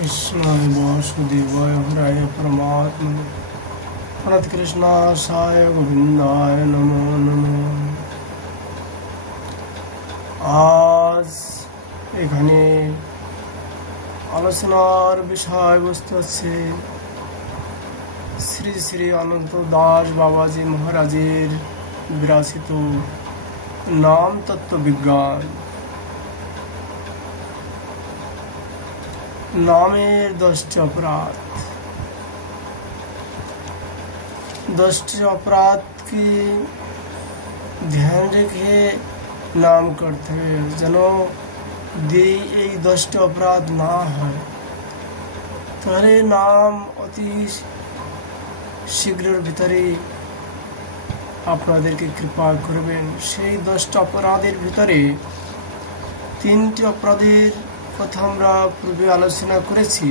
कृष्णाय वासुदेवाय हराय परमात्मने प्रणतकृष्णाय गोविंदाय नमो नमो। आज এখানে আলোচনার বিষয়বস্তু হচ্ছে শ্রী শ্রী অনন্ত দাস বাবাজি মহারাজের বিরচিত নাম তত্ত্ব বিজ্ঞান। নামের 10টি অপরাধ। 10টি অপরাধকে ধ্যান রেখে নাম করতে হবে যেন এই 10টি অপরাধ না হয়, তাহলে নাম অতি শীঘ্রের ভিতরে আপনাদেরকে কৃপা করবেন। সেই 10টি অপরাধের ভিতরে 3টি অপরাধের কথা আমরা পূর্বে আলোচনা করেছি।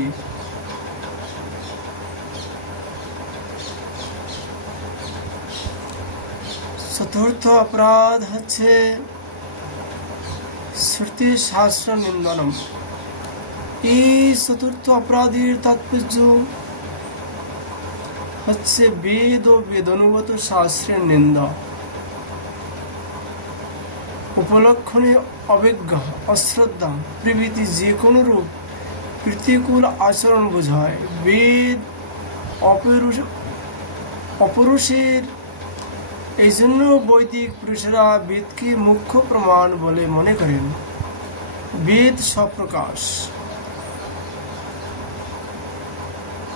চতুর্থ অপরাধ হচ্ছে শ্রুতি শাস্ত্র নিন্দনম। এই চতুর্থ অপরাধের তাৎপর্য হচ্ছে বেদ ও বেদানুগত শাস্ত্রের নিন্দা, উপলক্ষণে অবজ্ঞা, অশ্রদ্ধা প্রভৃতি যে কোনো রূপ প্রতিকূল আচরণ বোঝায়। বেদ অপরুষের, এই জন্য বৈদিক পুরুষেরা বেদকে মুখ্য প্রমাণ বলে মনে করেন। বেদ স্বপ্রকাশ,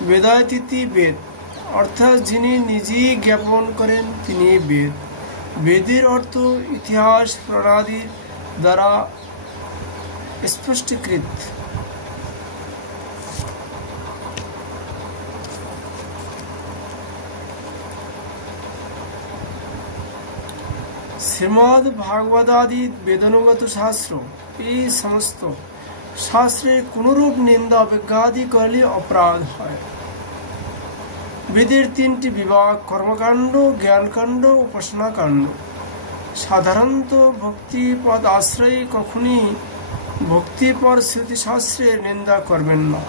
বেদাতীতি বেদ, অর্থাৎ যিনি নিজেই জ্ঞাপন করেন তিনি বেদ। বেদের অর্থ ইতিহাস প্রণালীর দ্বারা স্পষ্টীকৃত। শ্রীমদ্ ভাগবতাদি বেদানুগত শাস্ত্র, এই সমস্ত শাস্ত্রে কোনরূপ নিন্দা অবজ্ঞাদি করলে অপরাধ হয়। বেদের 3টি বিভাগ, কর্মকাণ্ড, জ্ঞানকাণ্ড, উপাসনাকাণ্ড। সাধারণত ভক্তিপদ আশ্রয়ে কখনই ভক্তিপর শ্রুতিশাস্ত্রের নিন্দা করবেন না,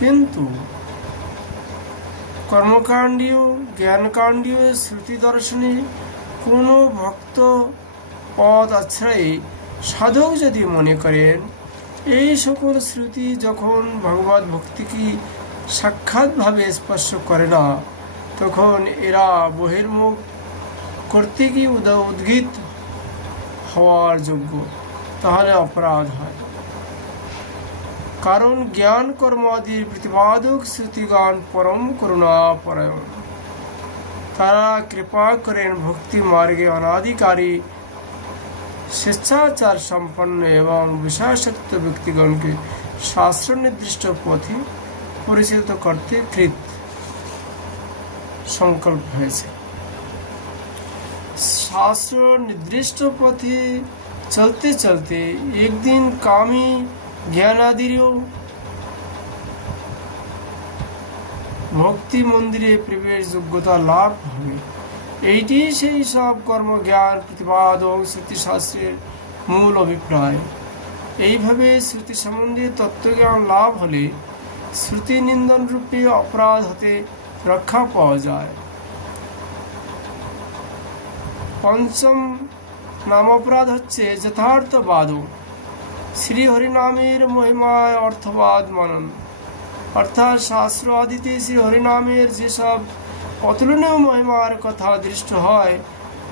কিন্তু কর্মকাণ্ডীয় জ্ঞানকাণ্ডীয় শ্রুতি দর্শনে কোনো ভক্ত পদ আশ্রয়ে সাধক যদি মনে করেন এই সকল শ্রুতি যখন ভগবত ভক্তিকে সাক্ষাৎভাবে স্পর্শ করে না, তখন এরা বহির্মুখ করতে গিয়ে উদ্গীত হওয়ার যোগ্য, তাহলে অপরাধ হয়। কারণ জ্ঞান কর্মাদির প্রতিপাদক শ্রুতিগান পরম করুণা পরায়ণ। তারা কৃপা করেন ভক্তি মার্গে অনাধিকারী স্বেচ্ছাচার সম্পন্ন এবং বিষয়াসক্ত ব্যক্তিগণকে শাস্ত্র নির্দিষ্ট পথে পরিচালিত করতে কৃত সংকল্প হয়েছে। শাস্ত্র নির্দিষ্ট পথে চলতে চলতে একদিন কামী জ্ঞানাদিরও ভক্তি মন্দিরে প্রবেশ যোগ্যতা লাভ হবে। এইটি সেই সব কর্মজ্ঞান প্রতিপাদক শ্রুতিশাস্ত্রের মূল অভিপ্রায়। এইভাবে শ্রুতি সম্বন্ধে তত্ত্বজ্ঞান লাভ হলে শ্রুতি নিন্দন রূপে অপরাধ হতে রক্ষা পাওয়া যায়। 5ম নাম অপরাধ হচ্ছে যথার্থবাদ। শ্রী হরিনামের মহিমায় অর্থবাদ মানন, অর্থাৎ শাস্ত্র আদিতে শ্রী হরিনামের যেসব অতুলনীয় মহিমার কথা দৃষ্ট হয়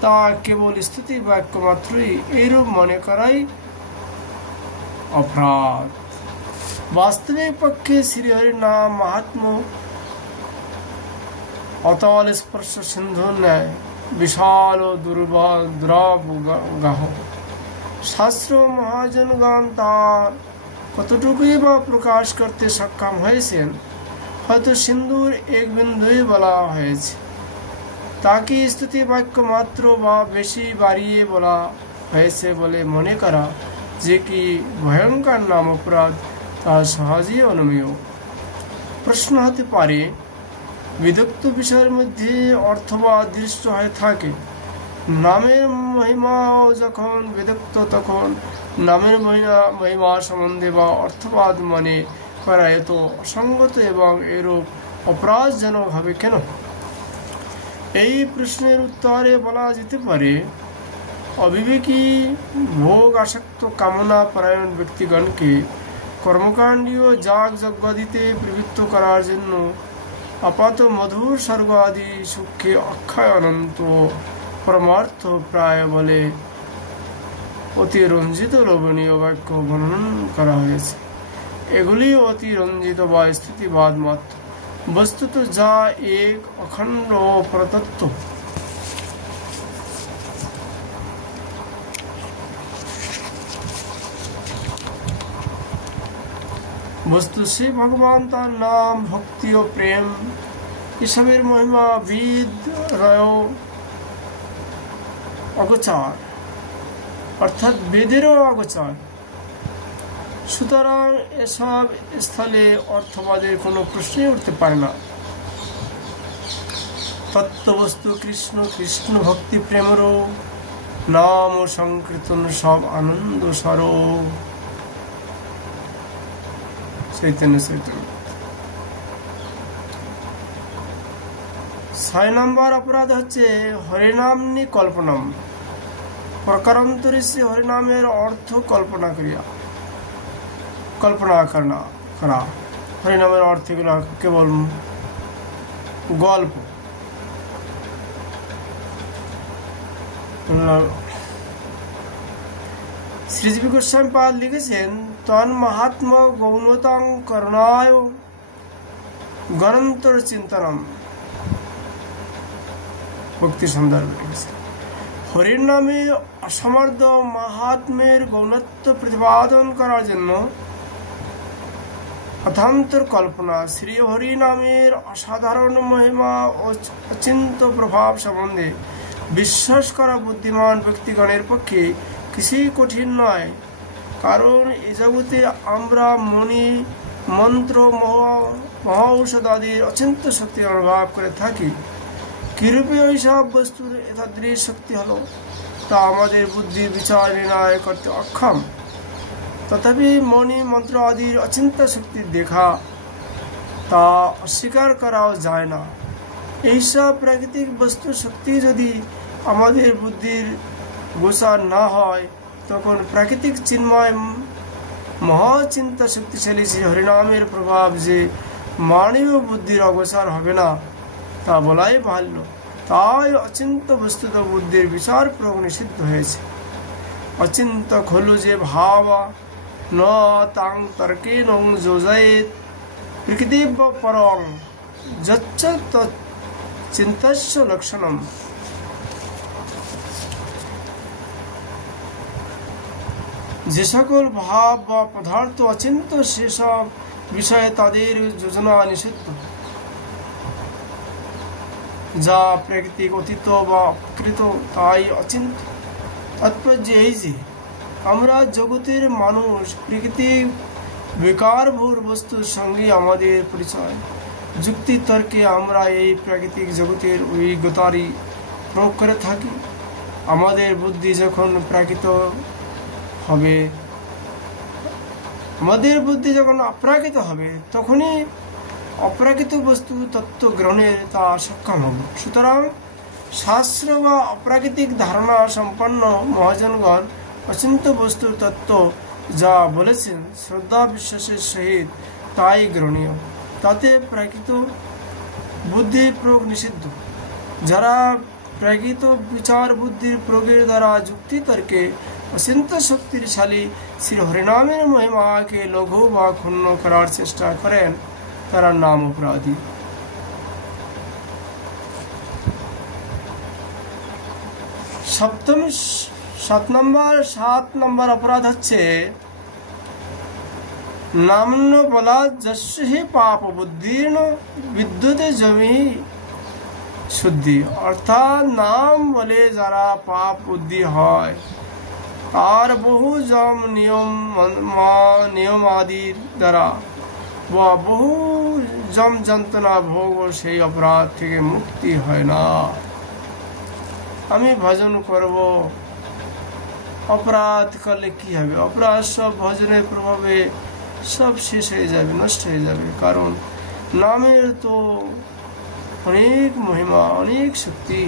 তা কেবল স্তুতি বাক্য মাত্রই এইরূপ মনে করাই অপরাধ। বাস্তবিক পক্ষে শ্রীহরির নাম মাহাত্ম্য অতল স্পর্শ সিন্ধু ন্যায় বিশাল ও দুরাবগাহ। শাস্ত্র মহাজনগণ তার কতটুকুই বা প্রকাশ করতে সক্ষম হয়েছেন, হয়তো সিন্ধুর এক বিন্দুই বলা হয়েছে। তাকে স্তুতি বাক্য মাত্র বা বেশি বাড়িয়ে বলা হয়েছে বলে মনে করা যে কি ভয়ঙ্কর নাম অপরাধ, তা সহজেই অনুমেয়। প্রশ্ন হতে পারে, বিদগ্ধ বিষয়ের মধ্যে অর্থবাদ দৃষ্ট হয়ে থাকে, নামের মহিমাও যখন বিদগ্ধ, তখন নামের মহিমা সম্বন্ধে বা অর্থবাদ মানে করা এত অসঙ্গত এবং এরূপ অপরাধজনক হবে কেন? এই প্রশ্নের উত্তরে বলা যেতে পারে, অবিবেকী ভোগ আসক্ত কামনা পরায়ণ ব্যক্তিগণকে কর্মকাণ্ডীয় যাগ যজ্ঞাদিতে প্রবৃত্ত করার জন্য আপাত মধুর স্বর্গ আদি সুখে অক্ষয় অনন্ত পরমার্থ প্রায় বলে অতিরঞ্জিত লোভনীয় বাক্য বর্ণন করা হয়েছে। এগুলি অতিরঞ্জিত বা স্থিতিবাদ মাত্র, বস্তুত যা এক অখণ্ড পরতত্ত্ব। বস্তু সে ভগবান, তার নাম, ভক্তি ও প্রেম এসবের মহিমা বিদ রয় অগোচর, অর্থাৎ বেদেরও অগোচর। সুতরাং এসব স্থলে অর্থবাদের কোনো প্রশ্নই উঠতে পারে না। তত্ত্ববস্তু কৃষ্ণ, কৃষ্ণ ভক্তি প্রেমেরও নাম ও সংকীর্তন সব আনন্দ স্বরূপ। চৈতন্য চৈতন্য। 6 নম্বর অপরাধ হচ্ছে হরিনামনি কল্পনাম। প্রকারান্তরে সে হরিনামের অর্থ কল্পনা করা। হরিনামের অর্থগুলো কেবল গল্প। শ্রীজীবী গোস্বামী পাদ লিখেছেন, তন মহাত্মা গৌণতাং করুণায় গণন্তর চিন্তনম। ভক্তি সন্দর্ভে লিখেছেন, হরির নামে অসমর্থ মহাত্মের গৌণত্ব প্রতিপাদন করার জন্য অথান্তর কল্পনা, শ্রী হরি নামের অসাধারণ মহিমা ও অচিন্ত প্রভাব সম্বন্ধে বিশ্বাস করা বুদ্ধিমান ব্যক্তিগণের পক্ষে কিছুই কঠিন নয়। কারণ এ জগতে আমরা মণি, মন্ত্র, মহা ঔষধ আদির অচিন্ত শক্তি অনুভব করে থাকি। কিরূপে ওইসব বস্তুর এতাদৃশ শক্তি হলো তা আমাদের বুদ্ধি বিচার নির্ণয় করতে অক্ষম। তথাপি মণি, মন্ত্র আদির অচিন্ত শক্তি দেখা তা অস্বীকার করাও যায় না। এইসব প্রাকৃতিক বস্তুর শক্তি যদি আমাদের বুদ্ধির গোচর না হয়, তখন প্রাকৃতিক চিন্ময় মহাচিন্তা শক্তিশালী শ্রী হরিনামের প্রভাব যে মানবীয় বুদ্ধির অগোচর হবে না তা বলাই বাহুল্য। তাই অচিন্ত বস্তুত বুদ্ধির বিচার প্রয়োগ নিষিদ্ধ হয়েছে। অচিন্ত খলু যে ভাব ন তাং তর্কে নং যোজয়েত প্রকৃতিব পরং যচ্চ চিন্তস্য লক্ষণম। যে সকল ভাব বা পদার্থ অচিন্ত, সেসব বিষয়ে তাদের যোজনা নিষিদ্ধ। যা প্রাকৃতিক, অতীত বা অকৃত তাই অচিন্ত। তাৎপর্য এই যে আমরা জগতের মানুষ, প্রাকৃতিক বিকারভূর বস্তুর সঙ্গে আমাদের পরিচয়। যুক্তি তর্কে আমরা এই প্রাকৃতিক জগতের অভিজ্ঞতারই প্রয়োগ করে থাকি। আমাদের বুদ্ধি যখন অপ্রাকৃত হবে তখনই অপ্রাকৃত বস্তু তত্ত্ব গ্রহণের তা সক্ষম হবে। সুতরাং শাস্ত্র বা অপ্রাকৃতিক ধারণা সম্পন্ন মহাজনগণ অচিন্ত বস্তুর তত্ত্ব যা বলেছেন শ্রদ্ধা বিশ্বাসের সহিত তাই গ্রহণীয়। তাতে প্রাকৃত বুদ্ধি প্রয়োগ নিষিদ্ধ। যারা প্রাকৃত বিচার বুদ্ধির প্রয়োগের দ্বারা যুক্তি তর্কে অচিন্ত শক্তিশালী শ্রী হরিনামের মহিমাকে লঘু বা ক্ষুণ্ণ করার চেষ্টা করেন, তারা নাম অপরাধী। 7 নম্বর অপরাধ হচ্ছে নাম্ন বলা যস্য হি পাপ বুদ্ধির্ন বিদ্যুতে জমি শুদ্ধি। অর্থাৎ নাম বলে যারা পাপ বুদ্ধি হয়, আর বহু নিয়ম আদির দ্বারা বা বহু যন্ত্রণা ভোগ, সেই অপরাধ থেকে মুক্তি হয় না। আমি ভজন করব, অপরাধ করলে কি হবে? অপরাধ সব ভজনের প্রভাবে সব শেষ হয়ে যাবে, নষ্ট হয়ে যাবে। কারণ নামের তো অনেক মহিমা, অনেক শক্তি।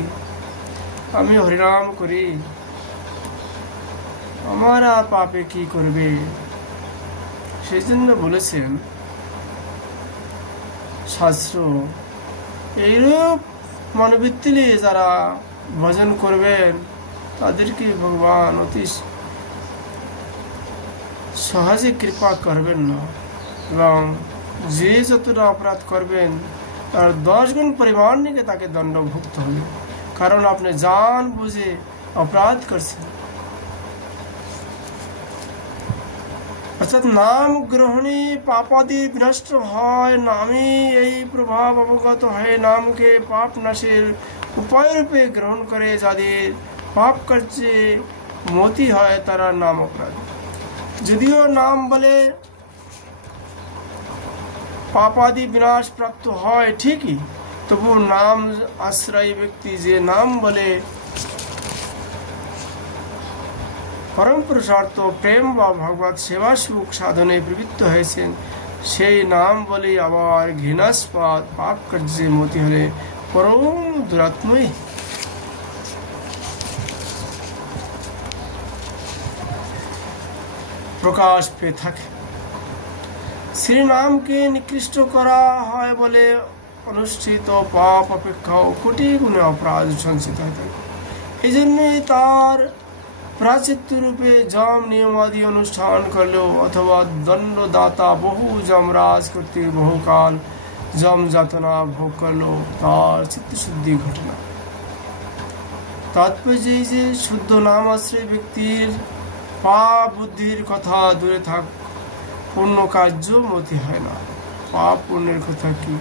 আমি হরিনাম করি, আমার আর পাপে কি করবে? সেই জন্য বলেছেন শাস্ত্র, এইরূপ মনোবৃত্তি নিয়ে যারা ভজন করবেন তাদেরকে ভগবান অতি সহজে কৃপা করবেন না, এবং যে যতটা অপরাধ করবেন তার 10 গুণ পরিমাণ নিয়ে তাকে দণ্ড ভুগতে হবে। কারণ আপনি জান বুঝে অপরাধ করছেন। অর্থাৎ নাম গ্রহণে পাপাদি বিনষ্ট হয়। নামে এই প্রভাব অবগত হয়ে নামকে পাপ নাশের উপায় রূপে গ্রহণ করে যাদের পাপ কার্যে মতি হয় তারা নাম অপরাধী। যদিও নাম বলে পাপাদি বিনাশ প্রাপ্ত হয় ঠিকই, তবু নাম আশ্রয়ী ব্যক্তি যে নাম বলে परम पुरुषार्थ प्रेम व भगवत सेवा सुख साधने प्रवृत्त হয়েছেন, সেই নাম বলে আবার ঘৃণাস্পদ পাপ কার্যে মতি হলে পরম দুরাত্মই প্রকাশ পেয়ে থাকে। শ্রী নামকে নিকৃষ্ট করা হয় বলে অনুষ্ঠিত পাপ অপেক্ষাও কোটি গুণে অপরাধ সঞ্চিত হয়ে থাকে। এই জন্যই তার प्राचित्य रूपे जम नियमादि अनुष्ठान करलो अथवा दंडदाता बहु जमराज करते बहुकाल जम जातना भोग करलो तार चित्त शुद्धि घटना। तात्पर्य जे शुद्ध नाम आश्रय व्यक्तिर पाप बुद्धिर कथा दूरे थाक पुण्य कार्य मति है ना, पाप पुण्यर कथा की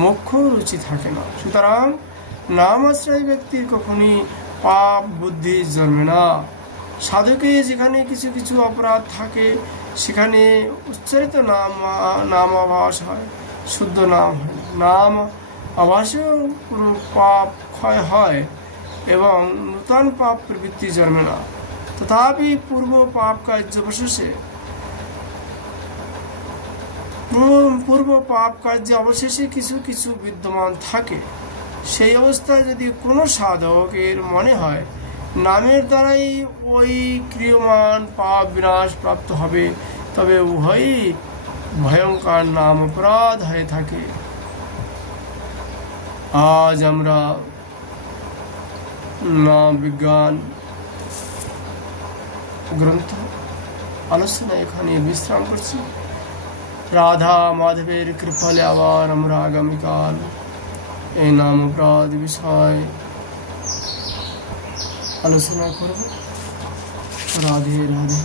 मोक्ष रुचि थाके ना। सुतरां नाम आश्रय व्यक्तिर कखनी पाप बुद्धि जन्मे ना। সাধকে যেখানে কিছু কিছু অপরাধ থাকে সেখানে উচ্চারিত নাম আভাস হয়, শুদ্ধ নাম হয়। নাম আভাসেও পুরো পাপ ক্ষয় হয় এবং নূতন পাপ প্রবৃত্তি জন্মে না। তথাপি পূর্ব পাপ কার্য অবশেষে কিছু কিছু বিদ্যমান থাকে। সেই অবস্থায় যদি কোনো সাধকের মনে হয় নামের দ্বারাই ওই ক্রিয়মান পাপ বিনাশ প্রাপ্ত হবে, তবে উভয়ই ভয়ঙ্কর নাম অপরাধ হয়ে থাকে। আজ আমরা নাম বিজ্ঞান গ্রন্থ আলোচনা এখানে বিশ্রাম করছি। রাধা মাধবের কৃপালে আবার আমরা আগামীকাল এই নাম অপরাধ বিষয় আলোচনা করব। রাধে রাধে।